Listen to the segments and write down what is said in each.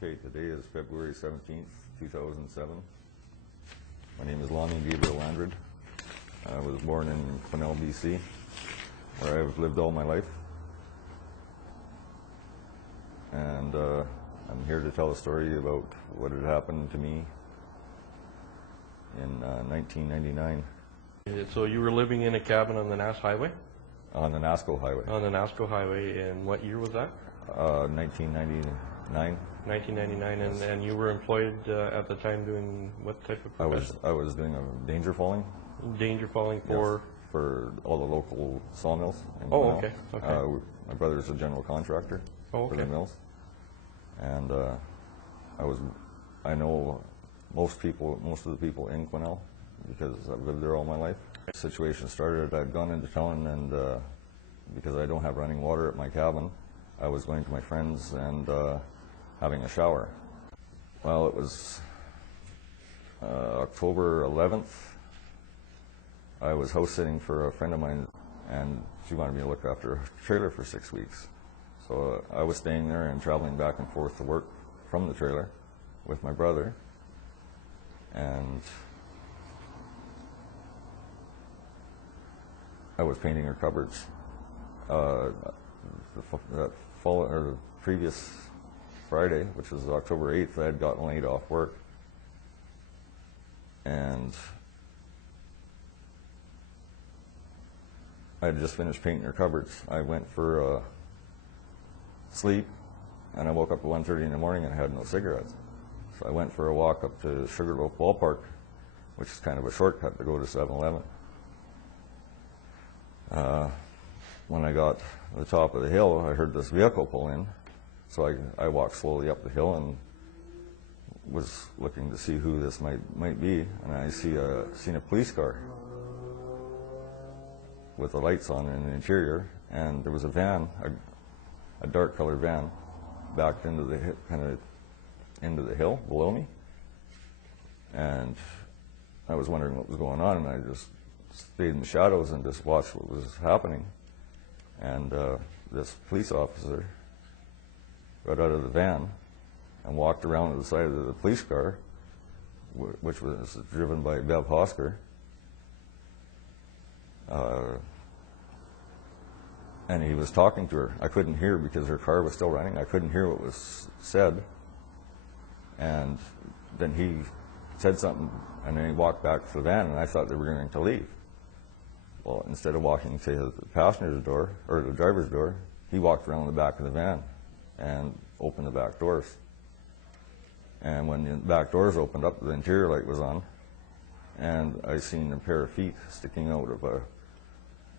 Okay, today is February 17th, 2007. My name is Lonny Landrud. I was born in Quesnel, BC, where I've lived all my life. And I'm here to tell a story about what had happened to me in 1999. So you were living in a cabin on the Nass Highway? On the NASCO Highway. On the NASCO Highway, and what year was that? 1999. 1999, and you were employed at the time doing what type of profession? I was doing a danger falling. Danger falling for? Yes, for all the local sawmills. Oh, okay. Okay. My brother's a general contractor for the mills, and I know most of the people in Quesnel because I've lived there all my life. The situation started, I'd gone into town, and because I don't have running water at my cabin, I was going to my friends and having a shower. Well, it was October 11th. I was house sitting for a friend of mine, and she wanted me to look after a trailer for 6 weeks. So I was staying there and traveling back and forth to work from the trailer with my brother. And I was painting her cupboards. The previous Friday, which was October 8th, I had gotten laid off work. And I had just finished painting her cupboards. I went for sleep, and I woke up at 1:30 in the morning and I had no cigarettes. So I went for a walk up to Sugarloaf Ballpark, which is kind of a shortcut to go to 7-Eleven. When I got to the top of the hill, I heard this vehicle pull in. So I walked slowly up the hill and was looking to see who this might be, and I seen a police car with the lights on in the interior, and there was a van, a dark colored van, backed into the hill below me, and I was wondering what was going on, and I just stayed in the shadows and just watched what was happening. And this police officer got out of the van and walked around to the side of the police car, which was driven by Bev Hosker. And he was talking to her. I couldn't hear because her car was still running. I couldn't hear what was said. And then he said something, and then he walked back to the van, and I thought they were going to leave. Well, instead of walking to the passenger's door, or the driver's door, he walked around the back of the van and opened the back doors. And when the back doors opened up, the interior light was on, and I seen a pair of feet sticking out of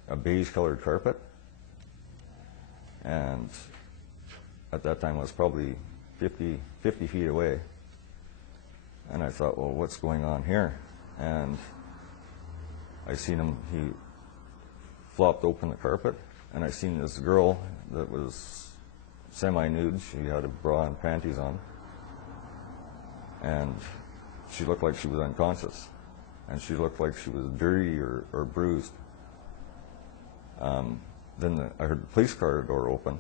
a beige-colored carpet. And at that time, I was probably 50 feet away. And I thought, well, what's going on here? And I seen him, he flopped open the carpet, and I seen this girl that was semi-nude. She had a bra and panties on, and she looked like she was unconscious, and she looked like she was dirty or bruised. Then I heard the police car door open,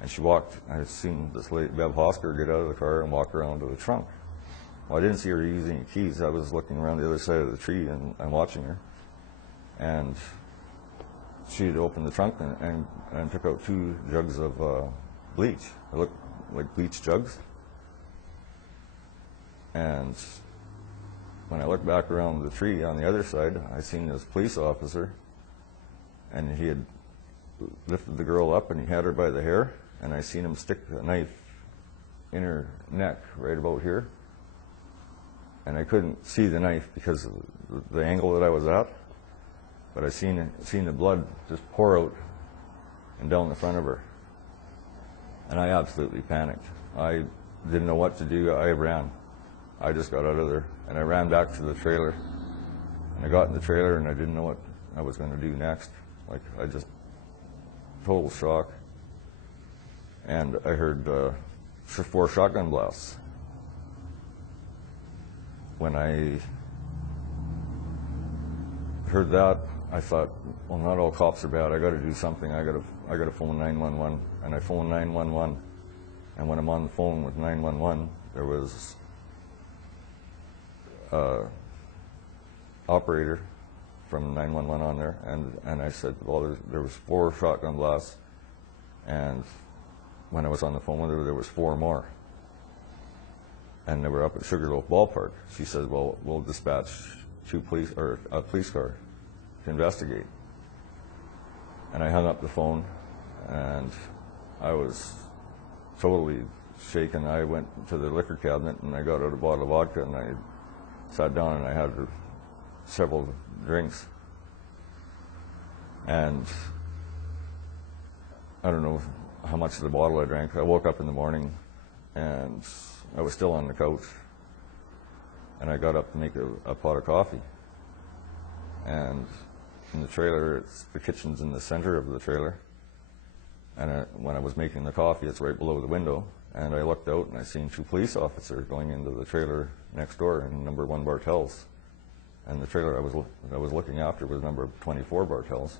and she walked. I had seen this lady, Bev Hosker, get out of the car and walk around to the trunk. Well, I didn't see her using any keys. I was looking around the other side of the tree and watching her, and she had opened the trunk and took out 2 jugs of bleach. They looked like bleach jugs. And when I looked back around the tree on the other side, I seen this police officer, and he had lifted the girl up and he had her by the hair, and I seen him stick a knife in her neck right about here. And I couldn't see the knife because of the angle that I was at, but I seen the blood just pour out and down the front of her. And I absolutely panicked. I didn't know what to do. I ran. I just got out of there, and I ran back to the trailer. And I got in the trailer, and I didn't know what I was going to do next. Like, I just, total shock. And I heard 4 shotgun blasts. When I heard that, I thought, well, not all cops are bad. I got to do something. I got to phone 911, and I phoned 911, And when I'm on the phone with 911, there was operator from 911 on there, and I said, well, there was 4 shotgun blasts, and when I was on the phone with her, there was 4 more. And they were up at Sugarloaf Ballpark. She says, well, we'll dispatch a police car to investigate. And I hung up the phone, and I was totally shaken. I went to the liquor cabinet, and I got out a bottle of vodka, and I sat down, and I had several drinks. And I don't know how much of the bottle I drank. I woke up in the morning, and I was still on the couch, and I got up to make a pot of coffee. And in the trailer, the kitchen's in the center of the trailer, and when I was making the coffee, it's right below the window, and I looked out and I seen 2 police officers going into the trailer next door in number 1 Bartels, and the trailer I was looking after was number 24 Bartels.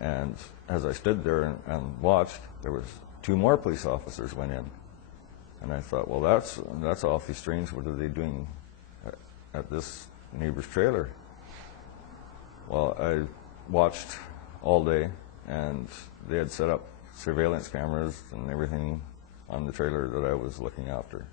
And as I stood there and watched, there was 2 more police officers went in. And I thought, well, that's awfully strange. What are they doing at this neighbor's trailer? Well, I watched all day, and they had set up surveillance cameras and everything on the trailer that I was looking after.